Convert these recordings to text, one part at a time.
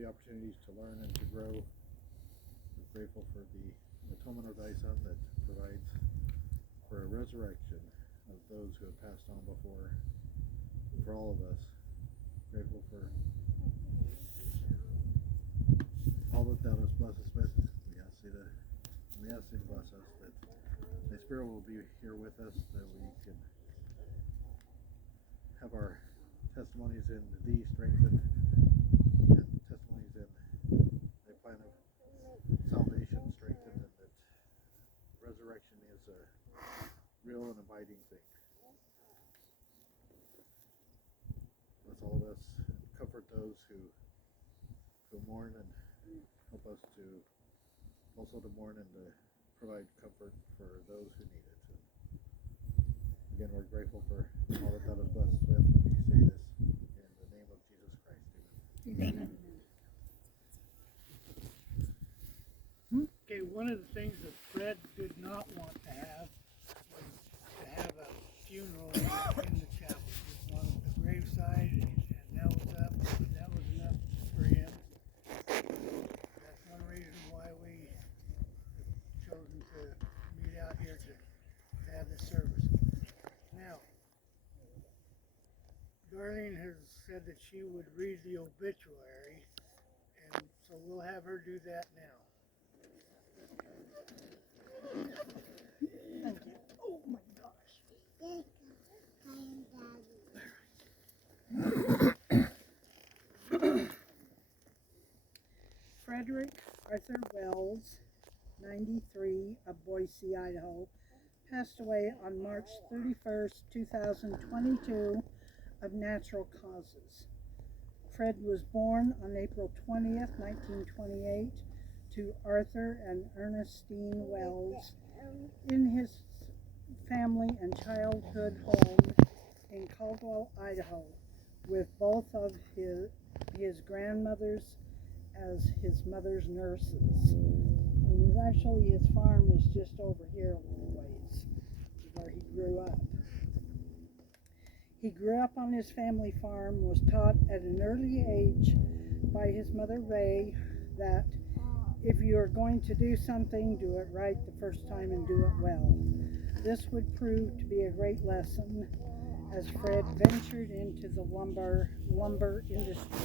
the opportunities to learn and to grow. We're grateful for the atonement of thy Son that provides for a resurrection of those who have passed on before, for all of us. Grateful for all that thou dost bless us with. We ask thee to bless us, that thy Spirit will be here with us, that we can have our testimonies in thee strengthened, and testimonies in thy plan of salvation strengthened, and that resurrection is a real and abiding thing. Bless all of us, and comfort those who mourn, and help us to also to mourn and to provide comfort for those who need it. And again, we're grateful for all that thou hast blessed us with. We say this in the name of Jesus Christ. Amen. Amen. Okay, one of the things that Fred did not want to have was to have a funeral in the chapel. He wanted the graveside, and that was enough for him. That's one reason why we have chosen to meet out here to have this service. Now, Darlene has said that she would read the obituary, and so we'll have her do that now. Thank you. Oh my gosh. Frederick Arthur Wells, 93, of Boise, Idaho, passed away on March 31st, 2022 of natural causes. Fred was born on April 20th, 1928 to Arthur and Ernestine Wells in his family and childhood home in Caldwell, Idaho, with both of his grandmothers as his mother's nurses. And actually his farm is just over here a little ways, where he grew up. He grew up on his family farm, was taught at an early age by his mother Ray that if you are going to do something, do it right the first time and do it well. This would prove to be a great lesson as Fred ventured into the lumber industry.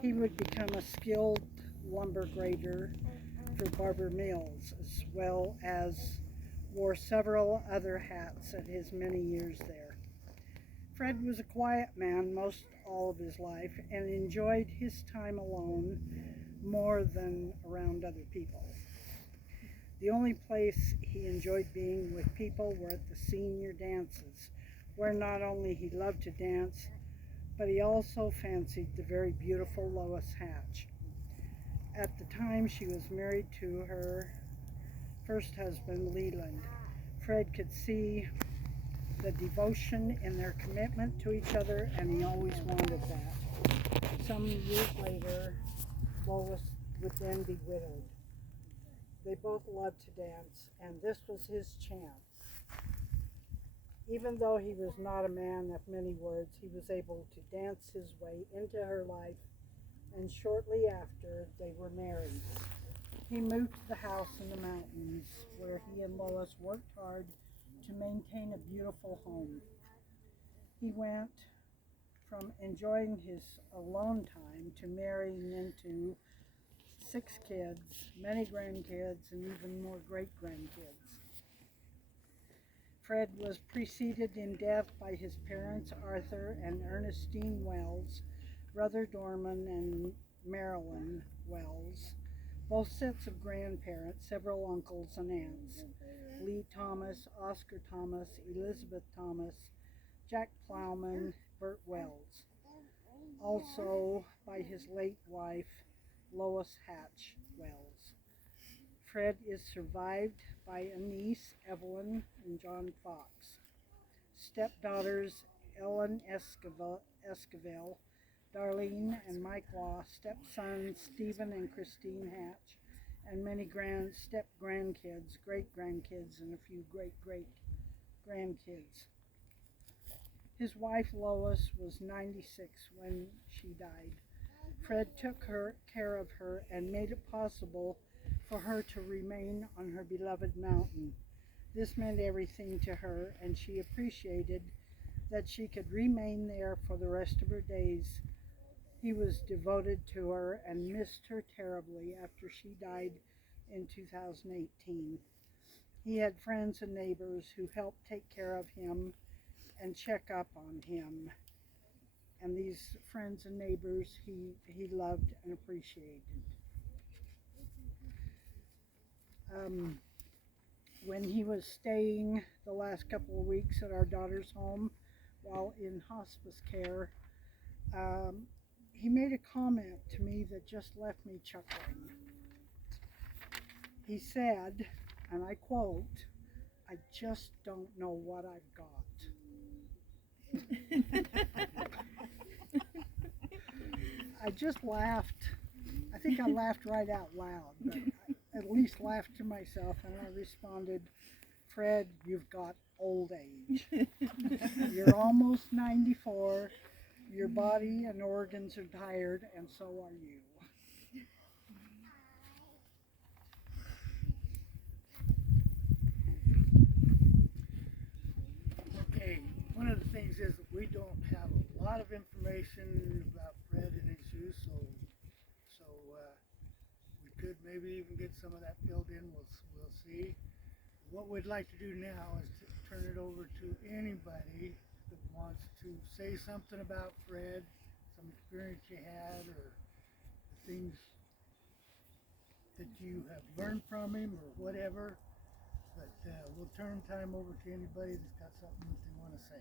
He would become a skilled lumber grader for Barber Mills, as well as wore several other hats at his many years there. Fred was a quiet man most all of his life and enjoyed his time alone more than around other people. The only place he enjoyed being with people were at the senior dances, where not only he loved to dance, but he also fancied the very beautiful Lois Hatch. At the time, she was married to her first husband, Leland. Fred could see the devotion in their commitment to each other, and he always wanted that. Some years later, Lois would then be widowed. They both loved to dance, and this was his chance. Even though he was not a man of many words, he was able to dance his way into her life, and shortly after, they were married. He moved to the house in the mountains, where he and Lois worked hard to maintain a beautiful home. He went from enjoying his alone time to marrying into 6 kids, many grandkids, and even more great-grandkids. Fred was preceded in death by his parents, Arthur and Ernestine Wells, brother Dorman and Marilyn Wells, both sets of grandparents, several uncles and aunts, Lee Thomas, Oscar Thomas, Elizabeth Thomas, Jack Plowman, Bert Wells. Also by his late wife, Lois Hatch Wells. Fred is survived by a niece, Evelyn, and John Fox. Stepdaughters, Ellen Esquivel, Darlene and Mike Law, stepsons, Stephen and Christine Hatch, and many step-grandkids, great-grandkids, and a few great-great-grandkids. His wife, Lois, was 96 when she died. Fred took care of her and made it possible for her to remain on her beloved mountain. This meant everything to her, and she appreciated that she could remain there for the rest of her days. He was devoted to her and missed her terribly after she died in 2018. He had friends and neighbors who helped take care of him and check up on him. And these friends and neighbors he loved and appreciated. When he was staying the last couple of weeks at our daughter's home while in hospice care, he made a comment to me that just left me chuckling. He said, and I quote, "I just don't know what I've got." I just laughed. I think I laughed right out loud, but I at least laughed to myself, and I responded, "Fred, you've got old age. You're almost 94. Your body and organs are tired, and so are you." Okay, one of the things is that we don't have a lot of information about Fred and his use, so we could maybe even get some of that filled in. We'll see. What we'd like to do now is to turn it over to anybody that wants to say something about Fred, some experience you had, or the things that you have learned from him, or whatever. But we'll turn time over to anybody that's got something that they want to say.